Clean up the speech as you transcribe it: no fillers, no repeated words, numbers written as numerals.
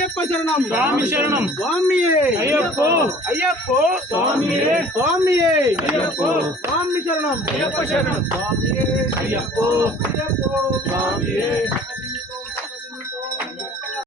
అయ్యప్ప శరణం స్వామి శరణం స్వామియే అయ్యప్ప అయ్యప్ప స్వామియే స్వామియే అయ్యప్ప స్వామి శరణం అయ్యప్ప శరణం స్వామియే అయ్యప్ప అయ్యప్ప స్వామియే